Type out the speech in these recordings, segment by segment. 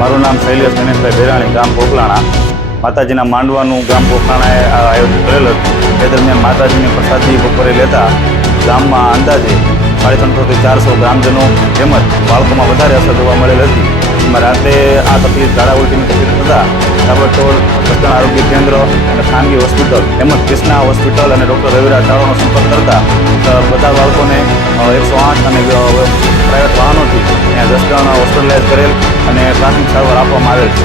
નામ શૈલેષ ગણેશભાઈ ભેરાણી, ગામ પોકલાણા. માતાજીના માંડવાનું ગામ પોકલાણાએ આયોજન કરેલ હતું. તે દરમિયાન માતાજીની પ્રસાદી બપોરે લેતા ગામમાં અંદાજે સાડી ત્રણસોથી ચારસો ગ્રામજનો તેમજ બાળકોમાં વધારે અસર જોવા મળેલ હતી. એમાં રાત્રે આ તકલીફ ઝાડા ઉલટીની તકલીફ થતાં તાબડતોડ જસદણ આરોગ્ય કેન્દ્ર અને ખાનગી હોસ્પિટલ તેમજ કૃષ્ણા હોસ્પિટલ અને ડૉક્ટર રવિરાજ ચાવડાનો સંપર્ક કરતા બધા બાળકોને એકસો આઠ અને પ્રાઇવેટ વાહનોથી જસદણ હોસ્પિટલાઇઝ કરેલ અને પ્રાથમિક સારવાર આપવામાં આવેલ છે.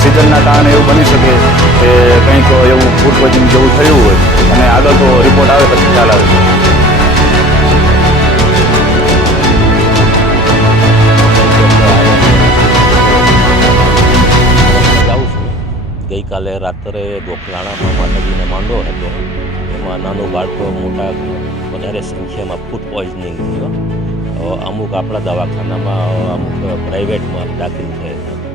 સિઝનના કારણે એવું બની શકે કે કંઈક એવું ફૂડ પોઈઝન જેવું થયું હોય અને આગળ તો રિપોર્ટ આવે પછી ખ્યાલ આવે. ગઈકાલે રાત્રે ગોકલાણામાં માતાજીને માંડો હતો. એમાં નાનું બાળકો મોટા વધારે સંખ્યામાં ફૂડ પોઈઝનિંગ થયો. અમુક આપણા દવાખાનામાં અમુક પ્રાઇવેટમાં દાખલ થયેલા.